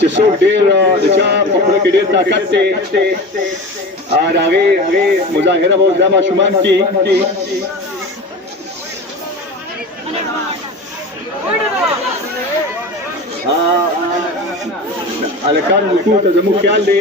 چې څوک ډېر د چا په خوله کې ډېر طاقت دی د هغې مظاهره به اوس دا ماشومان کي هلکان رکوع ته زموږ خیال دی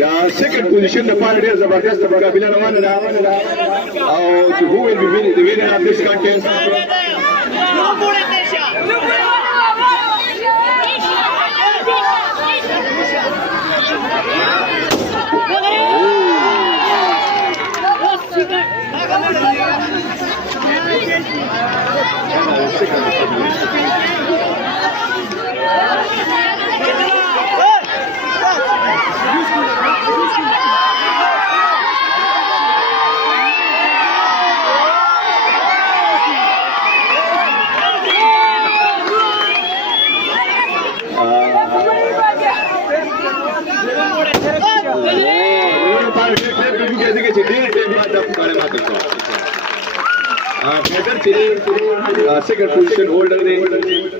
دا سیکنډ پوزیشن لپاره ډېر زبردست مقابله روانه ده او who will be the winner of this contest second position holder